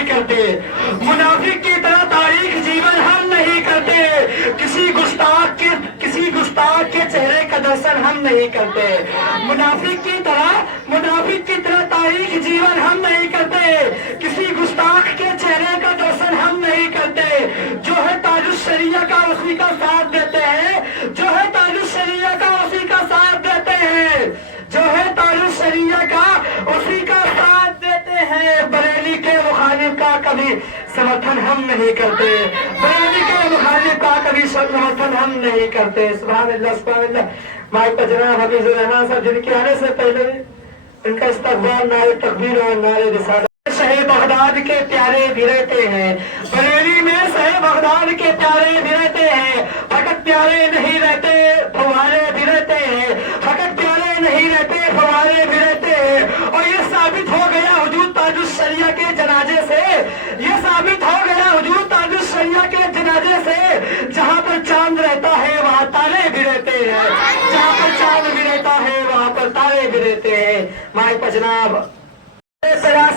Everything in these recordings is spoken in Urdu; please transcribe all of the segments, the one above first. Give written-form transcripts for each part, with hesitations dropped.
نہیں کرتے، منافق کی طرح تاریخ جیون ہم نہیں کرتے، کسی گستاخ کے چہرے کا درشن ہم نہیں کرتے، منافق کی طرح تاریخ جیون ہم نہیں کرتے، کسی گستاخ کے چہرے کا درشن ہم نہیں کرتے، جو ہے تاج الشریعہ کا اسی کا ساتھ دیتے ہیں، جو ہے تاج الشریعہ کا اسی کا ساتھ دیتے ہیں، جو ہے تاج الشریعہ کا اسی کا ساتھ دیتے ہیں، بریلی کے مخالف کا کبھی سمرتھن ہم نہیں کرتے، بریلی کے مخالف کا کبھی سمرتھن ہم نہیں کرتے۔ سبحان اللہ سبحان اللہ۔ مائک پر جناب حفیظ الرحمان صاحب جن کے آنے سے پہلے ان کا استقبال نعرہ تکبیر اور نعرہ رسالت۔ شہ بغداد کے پیارے بھی رہتے ہیں، بریلی میں شہ بغداد کے پیارے بھی رہتے ہیں، فقط پیارے نہیں رہتے فوارے بھی رہتے ہیں، فقط پیارے نہیں رہتے فوارے بھی رہتے ہیں، اور یہ ثابت ہو گیا حضور تاج الشریعہ کے جنازے سے، یہ ثابت ہو گیا حضور تاج الشریعہ کے جنازے سے، جہاں پر چاند رہتا ہے وہاں تارے بھی رہتے ہیں، جہاں پر چاند بھی رہتا ہے وہاں پر تارے بھی رہتے ہیں۔ مائیں پر جناب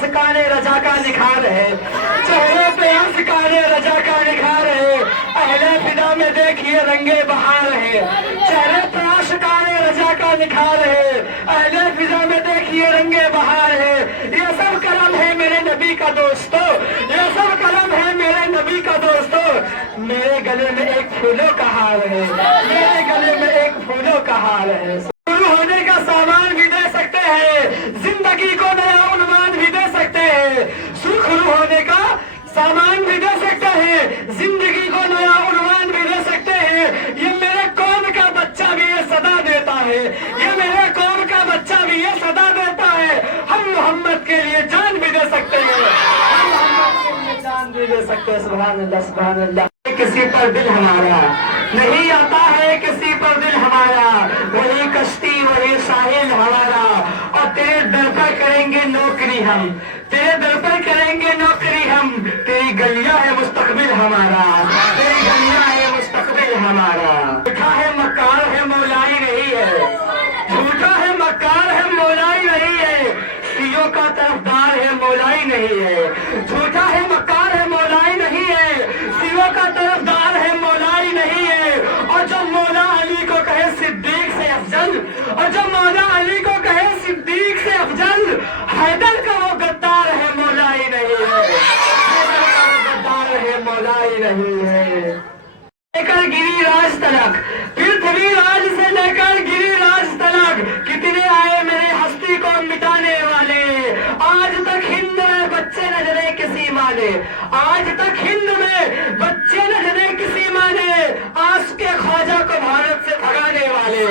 سکان رجا کا نکھار ہے، چہرے پہ سکان رجا کا نکھار ہے، اہل فدا میں دیکھیے رنگے بہار ہے، چہرے پہ سکان رجا کا نکھار ہے، اہل فدا میں دیکھیے رنگے بہار ہے، یہ سب کرم ہے میرے نبی کا دوستو، یہ سب کرم ہے میرے نبی کا دوستو، میرے گلے میں ایک پھولوں کا ہار ہے، میرے گلے میں ایک پھولوں کا ہار ہے۔ شروع ہونے کا سامان بھی دے سکتے ہیں، زندگی کو نیا عنوان بھی دے سکتے ہیں، شروع ہونے کا سامان بھی دے سکتے ہیں، زندگی کو نیا عنوان بھی دے سکتے ہیں، یہ میرے قوم کا بچہ بھی یہ صدا دیتا ہے، یہ میرے قوم کا بچہ بھی یہ صدا دیتا ہے، ہم محمد کے لیے جان بھی دے سکتے ہیں، ہم محمد کے لیے جان بھی دے سکتے ہیں۔ سبحان اللہ سبحان اللہ۔ کسی پر دل ہمارا نہیں آتا ہے، کسی پر دل ہمارا، وہی کشتی وہی ساحل ہمارا، اور تیرے در پر کریں گے نوکری ہم، تیرے در پر کریں گے نوکری ہم، تیری گلیاں ہے مستقبل ہمارا، تیری گلیاں ہے مستقبل ہمارا۔ جھوٹا ہے مکار ہے مولائی نہیں ہے، جھوٹا ہے مکار ہے مولائی نہیں ہے، سیوں کا طرفدار ہے مولائی نہیں ہے، جھوٹا ہے مکار ہے مولائی نہیں ہے، سیوں کا طرفدار ہے مولائی نہیں ہے، اور جو مولا علی کو کہے صدیق سے افضل، اور جو مولا علی کو کہے صدیق سے افضل، حیدر کا وہ غدار ہے مولائی نہیں ہے، حیدر کا وہ غدار ہے مولائی نہیں ہے۔ لے کر گری راج تلک، پرتھوی راج سے لے کر گری راج تلک، کتنے آئے میرے ہستی کو مٹانے والے، آج تک ہند میں بچے نہ جنے کسی مانے، آج تک ہند میں بچے نہ جنے کسی مانے، آس کے خواجہ کو بھارت سے بھگانے والے،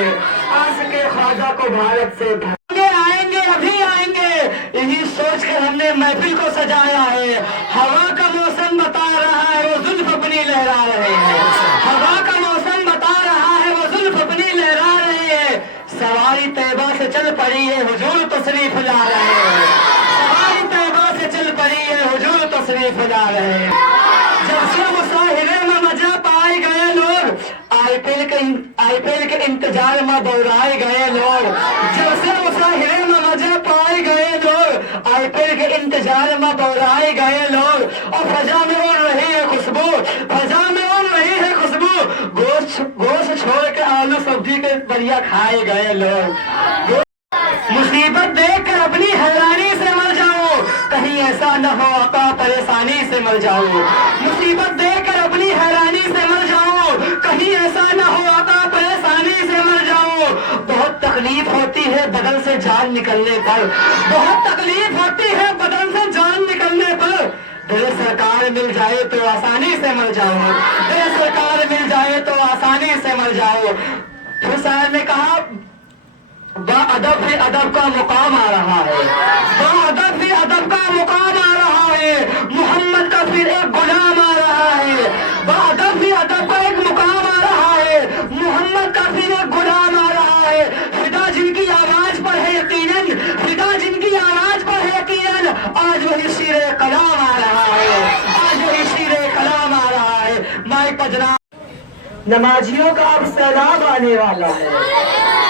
آس کے خواجہ کو بھارت سے آئیں گے ابھی آئیں گے، یہی سوچ کر ہم نے محفل کو سجایا ہے، ہوا کا موسم بتا رہا ہے وہ زلف اپنی لہرا رہے ہیں، ہوا کا موسم بتا رہا ہے وہ زلف اپنی لہرا رہے ہیں، سواری طیبہ سے چل پڑی ہے حضور تشریف لا رہے ہیں، سواری طیبہ سے چل پڑی ہے حضور تشریف لا رہے ہیں۔ جب سے مظاہرے میں مزہ پائے گئے لوگ، آئی پی ایل کے انتظار میں دورائے گئے لوگ، جب سے مظاہرے میں مزہ پائے گئے لوگ، آئی پی ایل کے انتظار میں دورائے گئے لوگ، اور فضا میں اڑ رہی ہے خوشبو، فضا میں اڑ رہی ہے خوشبو، گوشت چھوڑ کے آلو سبزی کے بڑھیا کھائے گئے لوگ۔ مصیبت دیکھ کر اپنی حیرانی سے مر جاؤ، کہیں ایسا نہ ہو آقا پریشانی سے مر جاؤ، مصیبت دیکھ کر اپنی حیرانی سے مر جاؤ، کہیں ایسا نہ ہو آقا پریشانی سے مر جاؤ۔ بہت تکلیف ہوتی ہے بدن سے جان نکلنے پر، بہت تکلیف ہوتی ہے بدن سے جان نکلنے پر، میرے سرکار مل جائے تو آسانی سے مر جاؤ، میرے سرکار مل جائے تو آسانی سے مر جاؤ۔ پھر صاحب نے کہا با ادب بھی ادب کا مقام آ رہا ہے، با ادب بھی ادب کا مقام آ رہا ہے، محمد کا پھر ایک غلام آ رہا ہے، با ادب بھی ادب کا ایک مقام آ رہا ہے، محمد کا پھر ایک غلام آ رہا ہے، فدا جن کی آواز پر ہے یقیناً، فدا جن کی آواز پر ہے یقیناً، آج وہی شیر کلام آ رہا ہے، آج وہی شیر کلام آ رہا ہے۔ مائک پر جناب نمازیوں کا اب سیلاب آنے والا ہے،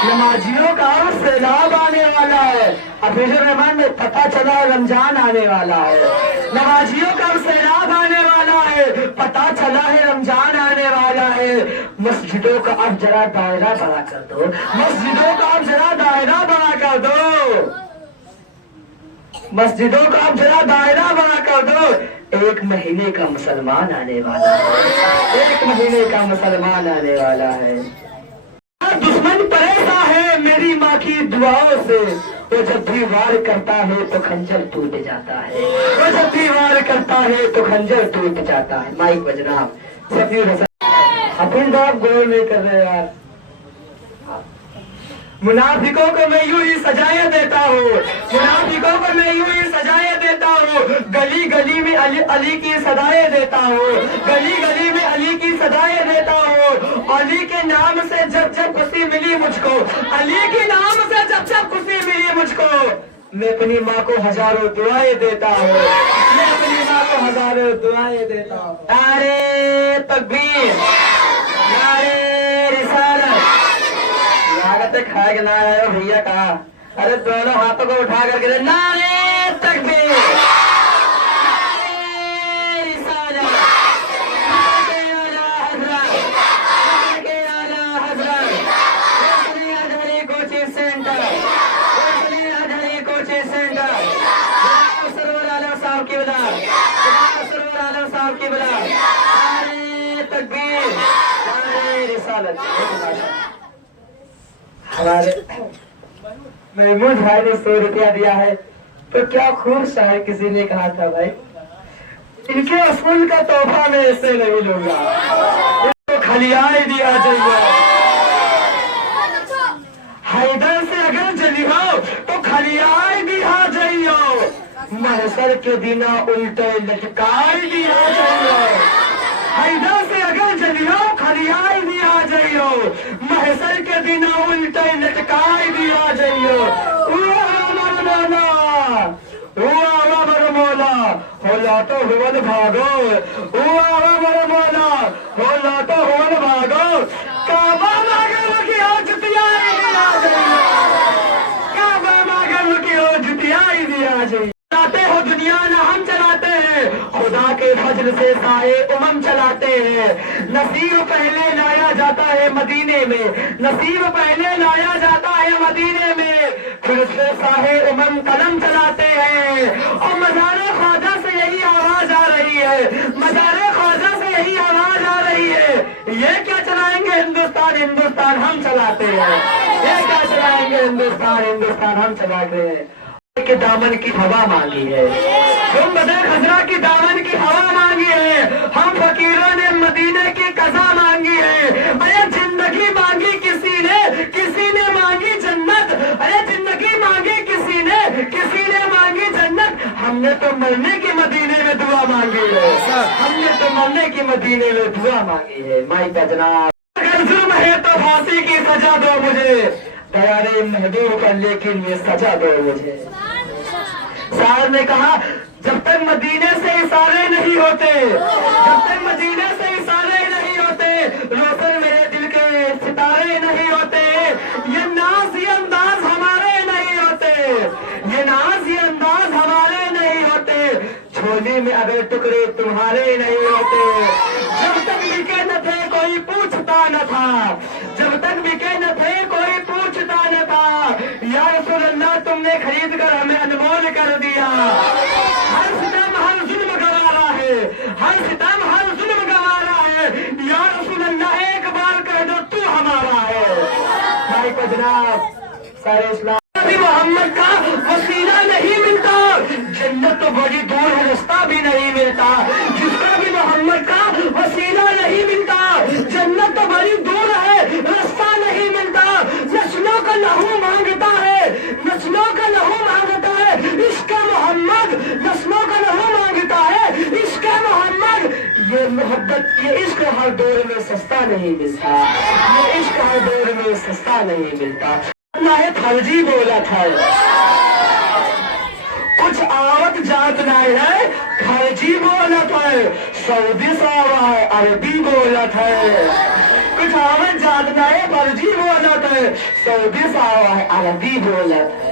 نمازیوں کا سیلاب آنے والا ہے، حفیظ الرحمان میں پتہ چلا رمضان آنے والا ہے، نمازیوں کا اب سیلاب آنے والا ہے، پتا چلا ہے رمضان آنے والا ہے۔ مسجدوں کا اب ذرا دائرہ بڑا کر دو، مسجدوں کا اب ذرا دائرہ بڑا کر دو، مسجدوں کا اب ذرا دائرہ بڑا کر دو۔ ایک مہینے کا مسلمان آنے والا ہے، ایک مہینے کا مسلمان آنے والا ہے۔ دشمن پریشاں ہے میری ماں کی دعاؤں سے، وہ جب بھی وار کرتا ہے تو خنجر ٹوٹ جاتا ہے، وہ جب بھی وار کرتا ہے تو خنجر ٹوٹ جاتا ہے۔ مائک بجنا سفیر حسن اپن تو آپ غور نہیں کر رہے یار۔ منافقوں کو میں یوں ہی سجائے دیتا ہوں، منافقوں کو میں یوں ہی سجائے دیتا ہوں، گلی گلی میں علی کی صدائے دیتا ہوں، گلی گلی میں علی کی صدائے دیتا ہوں۔ علی کے نام سے جب جب خوشی ملی مجھ کو، علی کے نام سے جب جب خوشی ملی مجھ کو، میں اپنی ماں کو ہزاروں دعائیں دیتا ہوں، میں اپنی ماں کو ہزاروں دعائیں دیتا ہوں۔ نعرے تکبیر، نعرے رسالت، کھائے گا نہ آئے بھیا کہا، ارے دونوں ہاتھوں کو اٹھا کر کے نعرے تکبیر، نعرے رسالت، کوچنگ سینٹر، کوچنگ سینٹر، سرور عالم صاحب کی بلا، سرور عالم صاحب کی بلا، نعرے تکبیر، نعرے رسالت۔ ہمارے محمود بھائی نے 100 روپیہ دیا ہے تو کیا خوب شاعر کسی نے کہا تھا بھائی، ان کے اصول کا تحفہ میں ایسے نہیں لوں گا، ان کو کھلیائی دیا جائے، حیدر سے اگر جلی ہو تو کھلیائی دیا جائے، محسر کے دینا الٹے لٹکائی دیا جائے، حیدر سے اگر جلی ہو کھلیائی دیا جائے، محسر کے دینا الٹے لٹکائی دیا جائے۔ مولا ہولا تو ہول بھاگو، ہوا مولا ہولا تو ہول بھاگو، کعبہ ماگر کی ہو جتیائی دیا جائے، کعبہ ماگر کی ہو جتیائی دیا جائے۔ چلاتے ہو دنیا نہ ہم چلاتے ہیں، خدا کے فضل سے سارے امم چلاتے ہیں۔ نصیب پہلے لایا جاتا ہے مدینے میں، نصیب پہلے لایا جاتا ہے مدینے میں، پھر اس سے سارے امم قلم چلاتے ہیں، اور مزار خواجہ سے یہی آواز آ رہی ہے، مزار خواجہ سے یہی آواز آ رہی ہے، یہ کیا چلائیں گے ہندوستان، ہندوستان ہم چلاتے ہیں، یہ کیا چلائیں گے ہندوستان، ہندوستان ہم چلاتے ہیں۔ کے دامن کی ہوا مانگی ہے، گنبد خضرا کی دامن کی ہوا مانگی ہے، ہم فقیروں نے مدینے کی قضا مانگی ہے، ارے زندگی مانگی کسی نے مانگی جنت، ارے زندگی مانگی کسی نے مانگی جنت، ہم نے تو مرنے کی مدینے میں دعا مانگی ہے، ہم نے تو مرنے کی مدینے میں دعا مانگی ہے۔ مائی کا جناب اگر ظلم ہے تو پھانسی کی سزا دو مجھے، پیارے محبوب کا لیکن یہ سزا دو مجھے۔ شاعر نے کہا جب تک مدینے سے اشارے نہیں ہوتے، جب تک مدینے سے اشارے نہیں ہوتے، روشن میرے دل کے ستارے نہیں ہوتے، یہ ناز یہ انداز ہمارے نہیں ہوتے، یہ ناز یہ انداز ہمارے نہیں ہوتے، چھولی میں اگر ٹکڑے تمہارے نہیں ہوتے، جب تک بکے نہ تھے کوئی پوچھتا نہ تھا، جب تک بکے نہ تھے کوئی پوچھتا نہ تھا، یا رسول اللہ تم نے خرید کر ہمیں انمول کر دیا، ہر ستم ہر ظلم گوارا ہے، ہر ستم ہر ظلم گوارا ہے، یا رسول اللہ ایک بار کہہ دو تو ہمارا ہے۔ بھائی کو جناب سارے اسلام محمد کا وسیلہ نہیں ملتا، جنت تو بڑی دور ہے رستہ بھی نہیں ملتا، جس کا بھی محمد کا وسیلہ نہیں ملتا، جنت تو بڑی دور ہے رستہ نہیں ملتا، نسلوں کا لہو مانگتا ہے، نسلوں کا لہو مانگتا ہے، عشق محمد نسلوں کا لہو مانگتا ہے، عشق محمد، یہ محبت یہ عشق ہر دور میں سستا نہیں ملتا، یہ عشق ہر دور میں سستا نہیں ملتا۔ فرضی بولا تھا کچھ آوت جات نہیں ہے، فرضی بولا تھا، سعودی ساوا ہے عربی بولا تھا، کچھ آوت جات نہیں فرضی بولا تھا، سعودی ساوا ہے عربی بولا تھا۔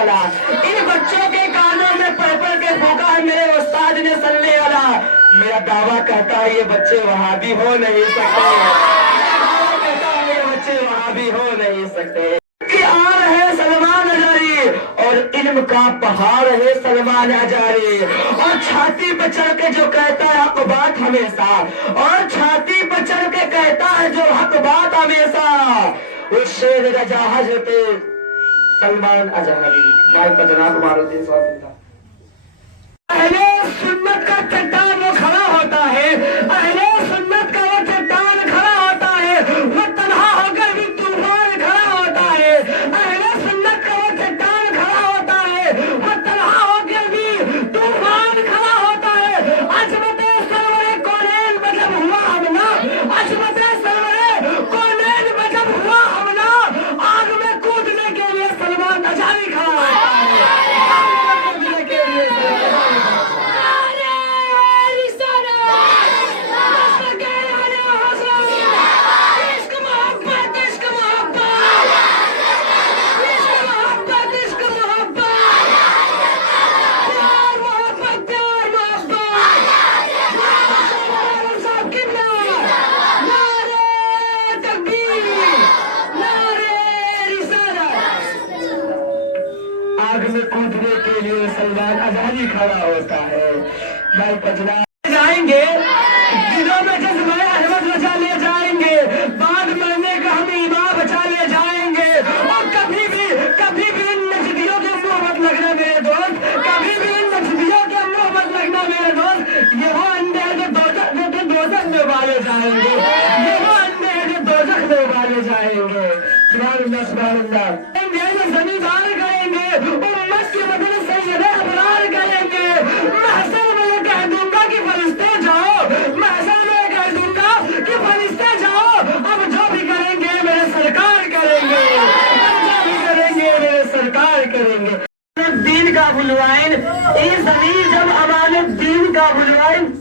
اللہ، ان بچوں کے کانوں میں پڑھ پڑھ کے پھونکا ہے میرے استاد نے صلی اللہ. میرا دعویٰ کہتا ہے یہ بچے وہاں بھی ہو نہیں سکتے، کہتا ہے یہ بچے وہاں بھی ہو نہیں سکتے. کہ آ رہے سلمان اجاری اور علم کا پہاڑ ہے سلمان اجاری، اور چھاتی پہ چڑھ کے جو کہتا ہے حق بات ہمیشہ، اور چھاتی پہ چڑھ کے کہتا ہے جو حق بات ہمیشہ، اس شیر رجا حضرت سلمان اجاری. بھائی جناب معروف صاحب اہل سنت کا چٹان وہ کھڑا ہوتا ہے، اہل سنت کا وہ چٹان کھڑا ہوتا ہے، وہ تنہا ہو کر بھی طوفان کھڑا ہوتا ہے. اہل سنت کا وہ چٹان کھڑا ہوتا ہے، وہ تنہا ہو کر بھی طوفان کھڑا ہوتا ہے. عظمت سرور کونین میں جب ہوا حملہ، عظمت سرور کونین میں جب ہوا حملہ، آگ میں کودنے کے لیے سلمان اجاری کھڑا ہوتا ہے. آگ میں کودنے کے لیے کودنے کے لیے سلمان اجاری کھڑا ہوتا ہے. بھائی پجنا جائیں گے دنوں میں جذبہ احمد بچا لے جائیں گے، بعد مرنے کا ہم ایمان بچا لے جائیں گے. اور کبھی بھی ان نجدیوں کے منہ مت لگنا میرے دوست، کبھی بھی ان نجدیوں کے منہ مت لگنا میرے دوست. یہ وہ انڈے ہیں جو دوزخ میں ابالے جائیں گے، یہ وہ انڈے ہیں جو دوزخ میں ابالے جائیں گے. سبحان اللہ سبحان اللہ. زمیندار کریں گے، امت کے بدلے سید ابرار کریں گے. محشر میں کہہ دوں گا کہ فرشتے جاؤ، محشر میں کہہ دوں گا کہ فرشتے جاؤ. اب جو بھی کریں گے میرے سرکار کریں گے، اب جو بھی کریں گے میرے سرکار کریں گے. دین کا بلوائن ای زمین جب امان الدین کا بلوائن،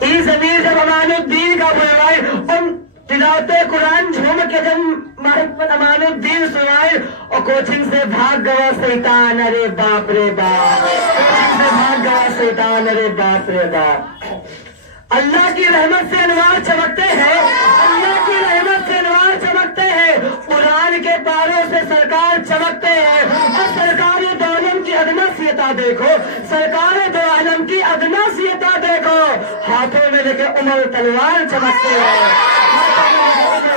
ای زمین جب امان الدین کا بلوائن، ان تلاوت قرآن جھوم کے جب محمد امان الدین سنائے اور کوچنگ سے بھاگ گیا شیطان، ارے باپ رے باپ، کوچنگ سے بھاگ گیا شیطان، ارے باپ رے باپ. اللہ کی رحمت سے انوار چمکتے ہیں، اللہ کی رحمت سے انوار چمکتے ہیں. قرآن کے پاروں سے سرکار چمکتے ہیں. اور سرکار دو عالم کی ادنا سیتا دیکھو، سرکار دو عالم کی ادنا سیتا دیکھو. ہاتھوں میں لے کے عمر تلوار چمکتے ہیں،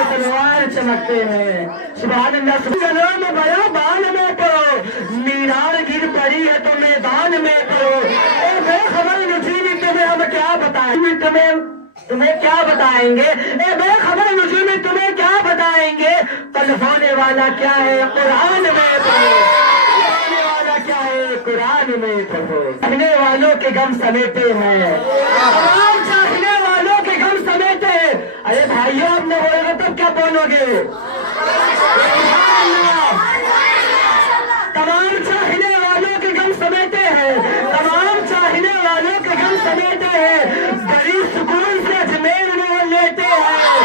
تلوار چمکتے ہیں. سبحان اللہ. سبحان بڑا بال میں پڑھو، مینار گر پڑی ہے تو میدان میں پڑھو. اے بے خبر نجومی تمہیں ہم کیا بتائیں، تمہیں کیا بتائیں گے، اے بے خبر نجومی تمہیں کیا بتائیں گے. طلب ہونے والا کیا ہے قرآن میں پڑھو، ہونے والا کیا ہے قرآن میں پڑھو. چاہنے والوں کے غم سمیٹے ہیں، تمام چاہنے والوں کے غم سمیٹے ہیں. ارے بھائیوں آپ نے بولے گا تب کیا بولو گے. تمام چاہنے والوں کے غم سمیٹے ہیں، تمام چاہنے والوں کے غم سمیٹے ہیں. بڑی سکون سے اجمیر میں وہ لیتے ہیں.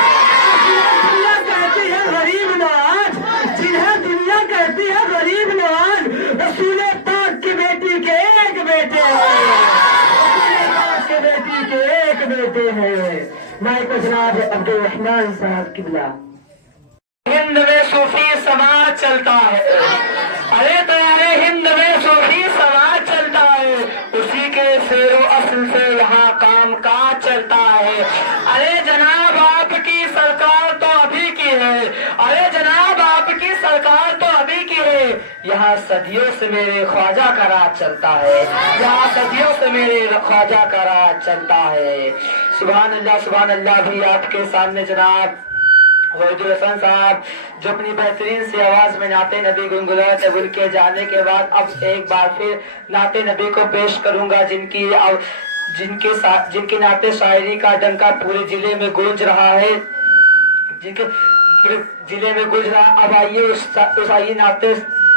دنیا کہتی ہے غریب نواز، جنہیں دنیا کہتی ہے غریب نواز، رسول پاک کی بیٹی کے ایک بیٹے ہیں، رسول پاک کی بیٹی کے ایک بیٹے ہیں. میں کو جناب عبد الرحمان صاحب قبلہ. ہند میں صوفی سماج چلتا ہے، ارے تیارے ہند میں صوفی سماج چلتا ہے، اسی کے سیر و اصل سے یہاں کام کاج چلتا ہے. ارے جناب آپ کی سرکار تو ابھی کی ہے، ارے جناب آپ کی سرکار تو ابھی کی ہے. یہاں صدیوں سے میرے خواجہ کا راج چلتا ہے، یہاں صدیوں سے میرے خواجہ کا راج چلتا ہے. سبحان اللہ سبحان اللہ. بھی آپ کے سامنے جناب وحید الحسن صاحب جو اپنی بہترین سی آواز میں نعت نبی گنگنائے تھے، ان کے جانے کے بعد اب ایک بار پھر نعت نبی کو پیش کروں گا، جن کی نعت شاعری کا ڈنکا پورے ضلع میں گونج رہا ہے، جن کے ضلع میں گونج رہا. اب آئیے اس نعت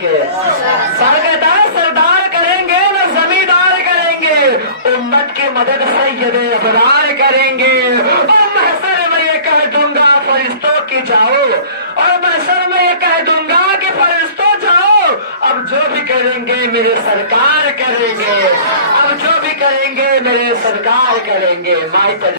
کے سر کہتا ہے سردار کریں گے نہ زمیندار کریں گے، امت کی مدد سید ابرار کریں گے، اور محشر میں یہ کہہ دوں گا فرشتوں کی جاؤ، اور محشر میں یہ کہہ دوں گا کہ فرشتوں جاؤ، اب جو بھی کریں گے میرے سرکار کریں گے، اب جو بھی کریں گے میرے سرکار کریں گے۔